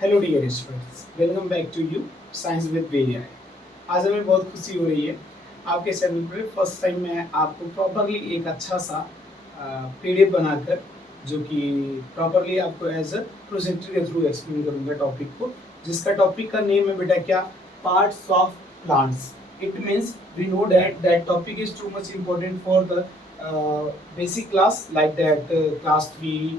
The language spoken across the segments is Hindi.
Hello dear students, welcome back to you science with वेरिया। आज हमें बहुत खुशी हो रही है आपके चैनल पर फर्स्ट टाइम मैं आपको प्रॉपरली एक अच्छा सा पीडीएफ बनाकर जो कि प्रॉपरली आपको एज अ प्रोजेक्टर के थ्रू एक्सप्लेन करूंगा टॉपिक को, जिसका टॉपिक का नेम है बेटा क्या, parts of plants. It means we know that that topic is too much important for the basic class like that class 3,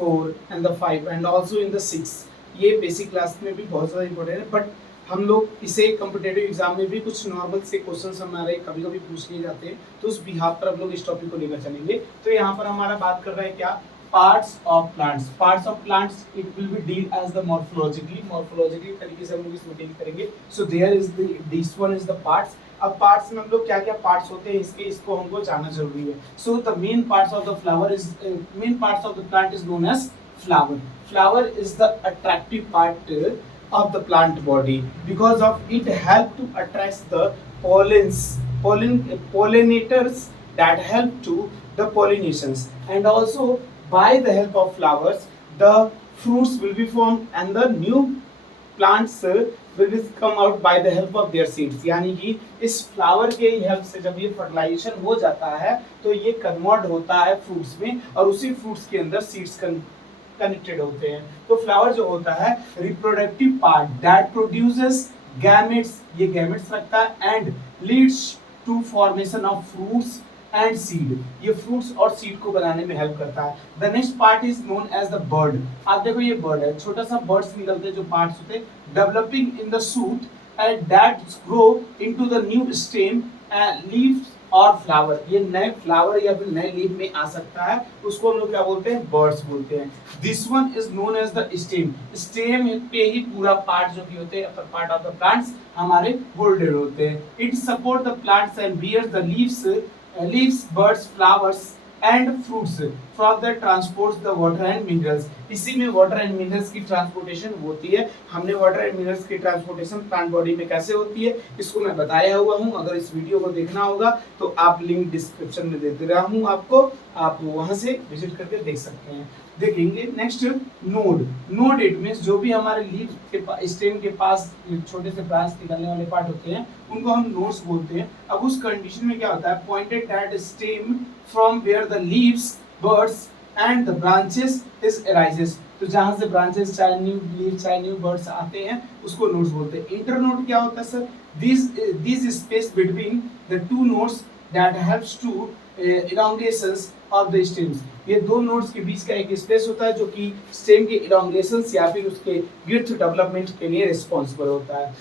4 and the 5 and also in the 6। ये बेसिक क्लास में भी बहुत ज़्यादा इंपॉर्टेंट है, बट हम लोग इसे कम्पिटेटिव एग्जाम में भी कुछ नॉर्मल से क्वेश्चंस हमारे कभी कभी पूछ लिए जाते हैं, तो उस बिहाफ पर हम लोग इस टॉपिक को लेकर चलेंगे। तो यहाँ पर हमारा बात कर रहा है क्या, parts of plants. Parts of plants it will be deal as the morphologically तरीके से हम लोग इसमें डील करेंगे। So there is this one is the parts. अब पार्ट्स में हम लोग क्या क्या पार्ट्स होते हैं इसको हमको जानना जरूरी है। So the main parts of the flower is main parts of the plant is known as flower. Flower is the attractive part of the plant body because of it help to attract the pollinators that help to the pollinations, and also by the help of flowers the fruits will be formed and the new plants will come out by the help of their seeds। यानी कि इस फ्लावर के हेल्प से जब ये फर्टिलाइजेशन हो जाता है तो ये कन्वर्ट होता है फ्रूट्स में, और उसी फ्रूट्स के अंदर सीड्स कनेक्टेड होते हैं। तो फ्लावर जो होता है reproductive part that produces gametes, ये गैमेट्स रखता है, and leads to formation of fruits and seed, ये फ्रूट्स और सीड को बनाने में हेल्प करता है। The next part is known as the bud. आप देखो ये बर्ड है, छोटा सा बर्ड्स निकलते हैं जो पार्ट्स होते हैं developing in the suit and that grow into the new stem and leaves और फ्लावर। ये नए फ्लावर या फिर नए लीफ में आ सकता है, उसको हम लोग क्या बोलते हैं, बर्ड्स बोलते हैं। This one is known as the stem. Stem पे ही पूरा पार्ट जो भी होते हैं upper part of the plants हमारे होल्डेड होते हैं। It support the plants and bears the leaves buds flowers and fruits from the transports the water and minerals. इसी में वाटर एंड मिनरल्स की ट्रांसपोर्टेशन होती है। हमने वाटर एंड मिनरल्स की ट्रांसपोर्टेशन प्लांट बॉडी में कैसे होती है इसको मैं बताया हुआ हूँ। अगर इस वीडियो को देखना होगा तो आप लिंक डिस्क्रिप्शन में दे रहा हूँ आपको, आप वहां से विजिट करके देख सकते हैं, देखेंगे। Next node. Node it means जो भी हमारे लीफ के स्टेम के पास छोटे से ब्रांच निकलने वाले पार्ट होते हैं उनको हम नोड्स बोलते हैं। अब उस कंडीशन में क्या होता है, pointed at stem from where the leaves buds and the branches is arises. तो जहां से ब्रांचेस चाहे न्यू लीव चाहे न्यू बर्ड्स आते हैं उसको नोड्स बोलते हैं। इंटरनोड क्या होता है sir, this space between the two nodes that helps to elongations of the stems. ये दो नोड्स के बीच का एक स्पेस होता है जो कि स्टेम के elongations या फिर उसके गिर्थ डेवलपमेंट के लिए रिस्पॉन्सिबल होता है।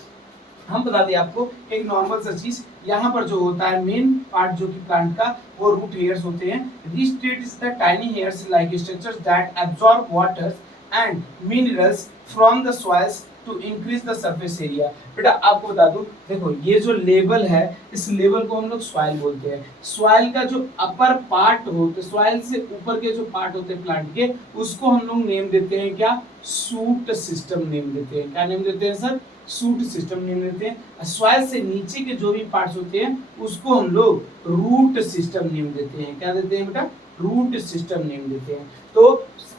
हम बता दें आपको एक नॉर्मल सा चीज, यहाँ पर जो होता है मेन पार्ट जो कि प्लांट का वो रूट हेयर्स होते हैं। This state is the tiny hairs like structures that absorb water and minerals from the soils to increase the surface area. बेटा आपको बता दूं, देखो ये जो लेवल है इस लेवल को हम लोग सॉइल बोलते हैं। सॉइल का जो अपर पार्ट होते, सॉइल से ऊपर के जो पार्ट होते हैं प्लांट के, उसको हम लोग नेम देते हैं क्या, सूट सिस्टम नेम देते हैं। क्या नेम देते हैं सर, सूट सिस्टम नेम देते हैं। सॉइल से नीचे के जो भी पार्ट्स होते हैं उसको हम लोग रूट सिस्टम नेम देते हैं। क्या देते हैं बेटा, रूट सिस्टम नेम देते हैं। तो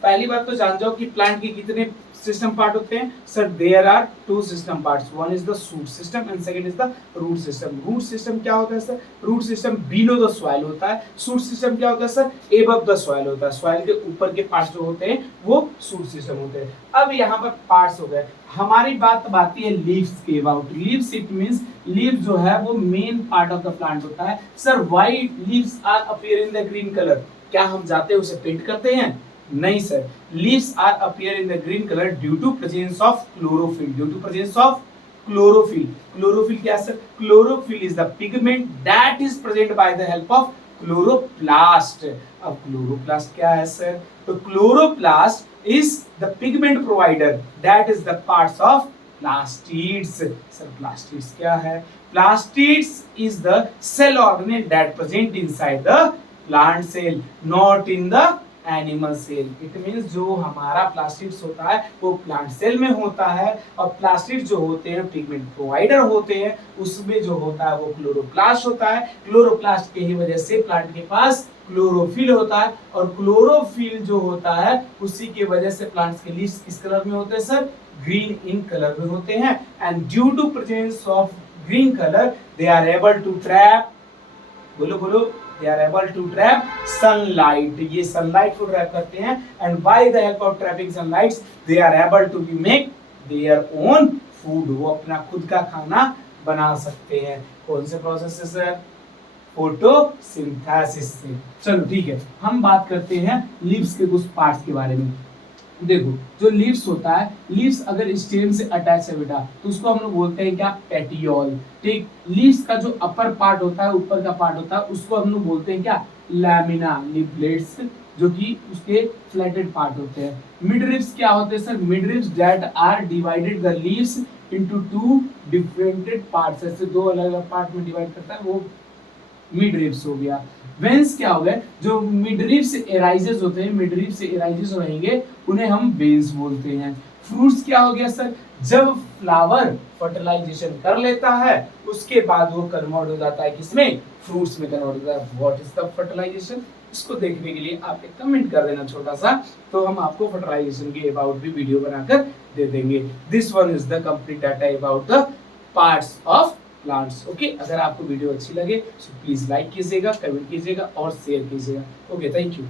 पहली बात तो जान जाओ कि प्लांट के कितने सिस्टम पार्ट होते हैं sir, there are two system parts, one is the shoot system and second is the root system. Root system क्या होता है sir, root system below the soil होता है। सूट सिस्टम क्या होता है सर, एबव द सॉइल होता है। सॉइल के ऊपर के पार्ट्स जो होते हैं वो सूट सिस्टम होते हैं। अब यहाँ पर पार्ट्स हो गए, हमारी बात आती है लीव्स के about. Leaves it means leave जो है वो main part of the plant होता है। Sir why leaves are appear in the green colour, क्या हम जाते हैं उसे पेंट करते हैं, नहीं sir. Leaves are appear in the green colour due to presence of chlorophyll, due to presence of chlorophyll. Chlorophyll क्या sir, chlorophyll is the pigment that is present by the help of chloroplast. अब क्लोरोप्लास्ट क्या है सर, तो chloroplast is the pigment provider that is the parts of plastids. Sir plastids क्या है, plastids is the cell organelle that present inside the plant cell, not in the animal cell. It means जो हमारा प्लास्टिड्स होता है वो प्लांट सेल में होता है, और प्लास्टिड जो होते हैं पिगमेंट प्रोवाइडर होते हैं, उसमें जो होता है वो क्लोरोप्लास्ट होता है। क्लोरोप्लास्ट के ही वजह से प्लांट के पास क्लोरोफिल होता है, और क्लोरोफिल जो होता है उसी के वजह से प्लांट्स के लीव्स किस कलर में होते हैं सर? ग्रीन इन कलर में होते हैं। And due to presence of green colour they are able to trap, बोलो बोलो, they are able to trap sunlight. ये सनलाइट को ट्रैप करते हैं, and by the help of trapping sunlight they are able to be make their own food. वो अपना खुद का खाना बना सकते हैं। कौन से प्रोसेस से सर? फोटोसिंथेसिस से। चलो ठीक है, हम बात करते हैं लीव्स के कुछ पार्ट्स के बारे में। देखो जो लीव्स होता है, लीव्स अगर स्टेम से अटैच है बेटा तो उसको हम लोग बोलते हैं क्या? पेटियोल। ठीक, लीव्स का जो अपर पार्ट होता है, ऊपर का पार्ट होता है, उसको हम लोग बोलते हैं क्या? लैमिना, लीवलेट्स, जो कि उसके फ्लैटेड पार्ट होते हैं। मिडरिब्स क्या होते हैं sir? Midribs that are divided the leaves into two different parts, ऐसे दो अलग अलग पार्ट में डिवाइड करता है, वो मिड रिब्स हो गया। वेन्स क्या हो गए? जो मिड रिब्स एराइजेस होते हैं, मिड रिब्स एराइजेस रहेंगे, उन्हें हम वेन्स बोलते हैं। फ्रूट्स क्या हो गया सर? जब फ्लावर फर्टिलाइजेशन कर लेता है उसके बाद वो कन्वर्ट हो जाता है किसमें? फ्रूट्स में कन्वर्ट हो जाता है। What is the fertilization? इसको देखने के लिए आप एक कमेंट कर देना छोटा सा, तो हम आपको फर्टिलाइजेशन के अबाउट भी वीडियो बनाकर दे देंगे। This one is the complete data about the parts of plants. Okay, अगर आपको वीडियो अच्छी लगे तो प्लीज लाइक कीजिएगा, कमेंट कीजिएगा और शेयर कीजिएगा। Okay, thank you.